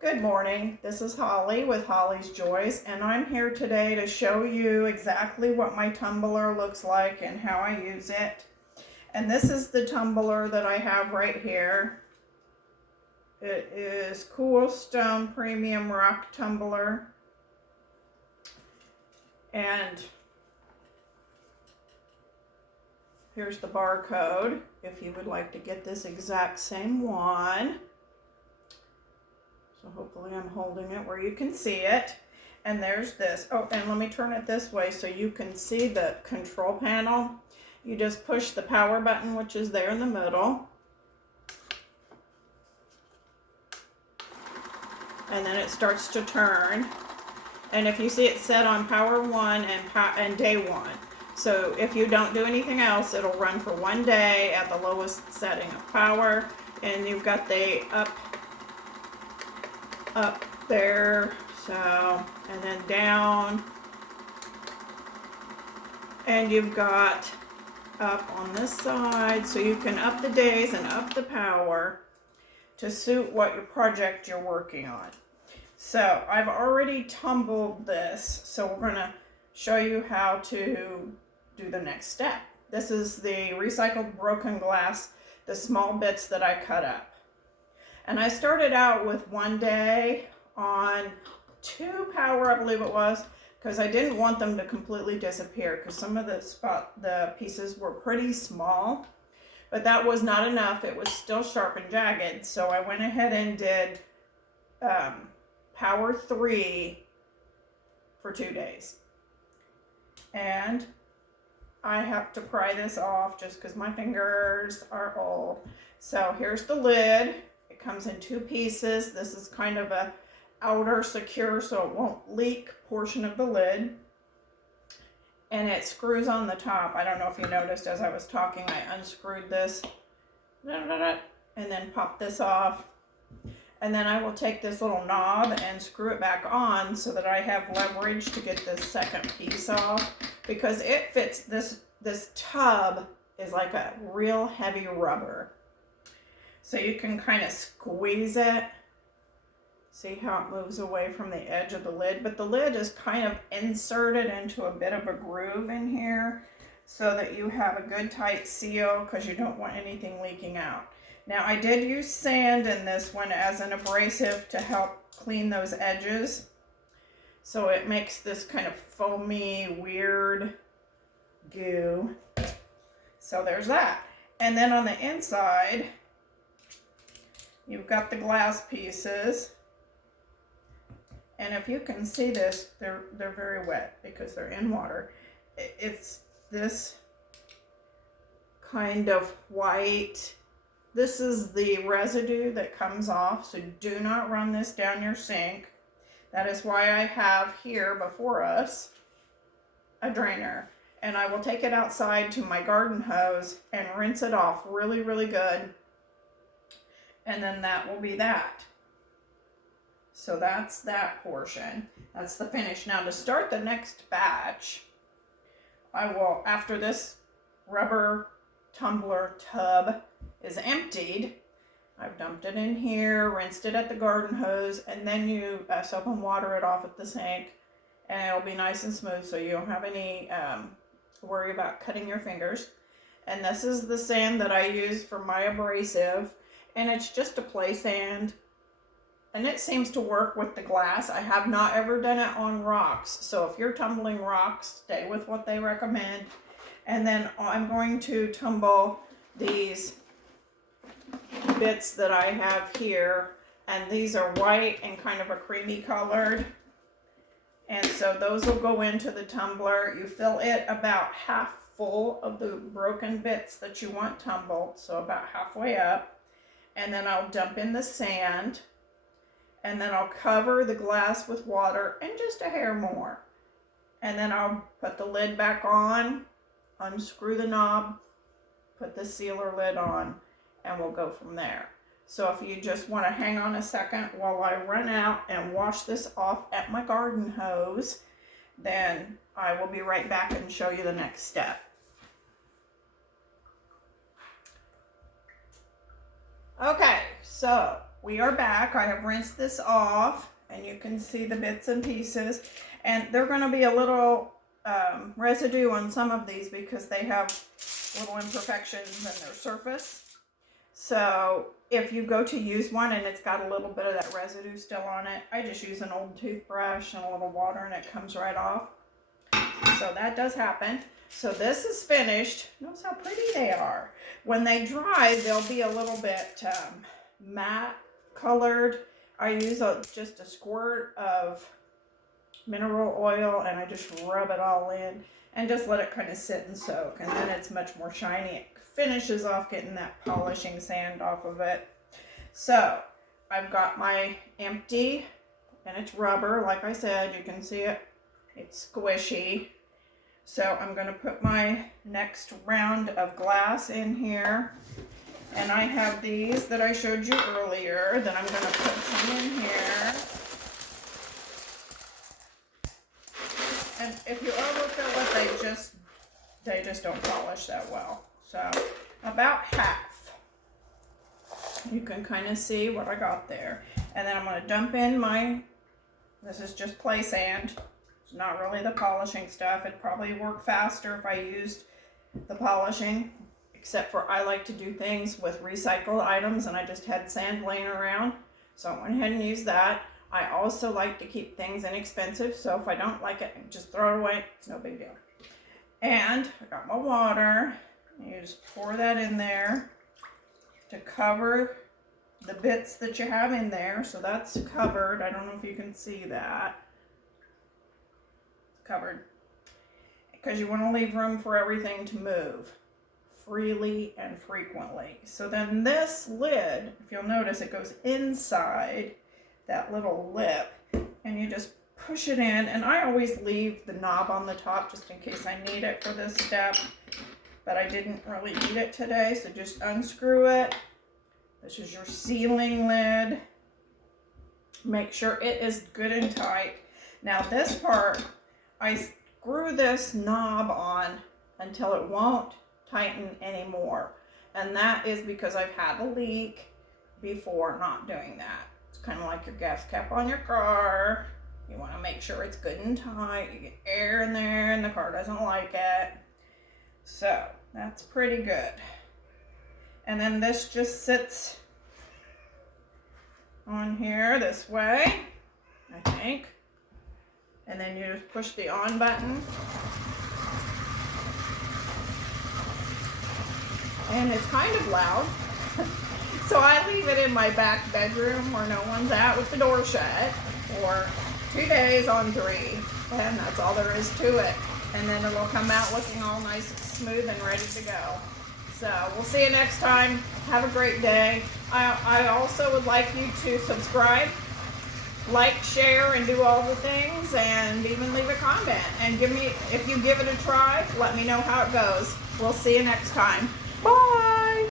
Good morning, this is Holly with Holly's Joys, and I'm here today to show you exactly what my tumbler looks like and how I use it. And this is the tumbler that I have right here. It is Cool Stone Premium Rock Tumbler. And here's the barcode if you would like to get this exact same one. So hopefully I'm holding it where you can see it. And there's this. Oh, and let me turn it this way so you can see the control panel. You just push the power button, which is there in the middle. And then it starts to turn. And if you see it set on power 1 and day 1. So if you don't do anything else, it'll run for 1 day at the lowest setting of power. And you've got the up there, so, and then down, and you've got up on this side, so you can up the days and up the power to suit what your project you're working on. So I've already tumbled this, so we're going to show you how to do the next step. This is the recycled broken glass, the small bits that I cut up. And I started out with 1 day on 2 power, I believe it was, because I didn't want them to completely disappear because some of the pieces were pretty small, but that was not enough. It was still sharp and jagged. So I went ahead and did power 3 for 2 days. And I have to pry this off just because my fingers are old. So here's the lid. Comes in 2 pieces. This is kind of a outer secure so it won't leak portion of the lid, and it screws on the top. I don't know if you noticed as I was talking, I unscrewed this and then pop this off, and then I will take this little knob and screw it back on so that I have leverage to get this second piece off, because it fits. This tub is like a real heavy rubber. So you can kind of squeeze it. See how it moves away from the edge of the lid. But the lid is kind of inserted into a bit of a groove in here so that you have a good tight seal because you don't want anything leaking out. Now I did use sand in this one as an abrasive to help clean those edges. So it makes this kind of foamy, weird goo. So there's that. And then on the inside, you've got the glass pieces, and if you can see this, they're very wet because they're in water. It's this kind of white. This is the residue that comes off, so do not run this down your sink. That is why I have here before us a drainer, and I will take it outside to my garden hose and rinse it off really, really good. And then that will be that. So that's that portion. That's the finish. Now to start the next batch, I will, after this rubber tumbler tub is emptied, I've dumped it in here, rinsed it at the garden hose, and then you soap and water it off at the sink, and it'll be nice and smooth so you don't have any worry about cutting your fingers. And this is the sand that I use for my abrasive. And it's just a play sand, and it seems to work with the glass. I have not ever done it on rocks, so if you're tumbling rocks, stay with what they recommend. And then I'm going to tumble these bits that I have here, and these are white and kind of a creamy colored, and so those will go into the tumbler. You fill it about half full of the broken bits that you want tumbled, so about halfway up. And then I'll dump in the sand, and then I'll cover the glass with water and just a hair more. And then I'll put the lid back on, unscrew the knob, put the sealer lid on, and we'll go from there. So if you just want to hang on a second while I run out and wash this off at my garden hose, then I will be right back and show you the next step. Okay, so we are back. I have rinsed this off, and you can see the bits and pieces. And they're going to be a little residue on some of these because they have little imperfections in their surface. So if you go to use one and it's got a little bit of that residue still on it, I just use an old toothbrush and a little water and it comes right off. So that does happen. So this is finished. Notice how pretty they are. When they dry, they'll be a little bit matte colored. I use just a squirt of mineral oil and I just rub it all in and just let it kind of sit and soak, and then it's much more shiny. It finishes off getting that polishing sand off of it. So I've got my empty, and it's rubber, like I said, you can see it, it's squishy. So I'm going to put my next round of glass in here, and I have these that I showed you earlier that I'm going to put some in here. And if you overfill it, they just don't polish that well. So about half. You can kind of see what I got there. And then I'm going to dump in this is just play sand. It's not really the polishing stuff. It'd probably work faster if I used the polishing, except for I like to do things with recycled items and I just had sand laying around. So I went ahead and used that. I also like to keep things inexpensive, so if I don't like it, just throw it away. It's no big deal. And I got my water. You just pour that in there to cover the bits that you have in there. So that's covered. I don't know if you can see that. It's covered. Because you want to leave room for everything to move freely and frequently. So then this lid, if you'll notice, it goes inside that little lip, and you just push it in, and I always leave the knob on the top just in case I need it for this step, but I didn't really need it today, so just unscrew it. This is your sealing lid. Make sure it is good and tight. Now this part, I screw this knob on until it won't tighten anymore, and that is because I've had a leak before not doing that. It's kind of like your gas cap on your car. You want to make sure it's good and tight. You get air in there and the car doesn't like it. So that's pretty good. And then this just sits on here this way, I think. And then you just push the on button. And it's kind of loud. So I leave it in my back bedroom where no one's at with the door shut for 2 days on 3. And that's all there is to it. And then it'll come out looking all nice and smooth and ready to go. So we'll see you next time. Have a great day. I also would like you to subscribe, like, share, and do all the things, and even leave a comment. And if you give it a try, let me know how it goes. We'll see you next time.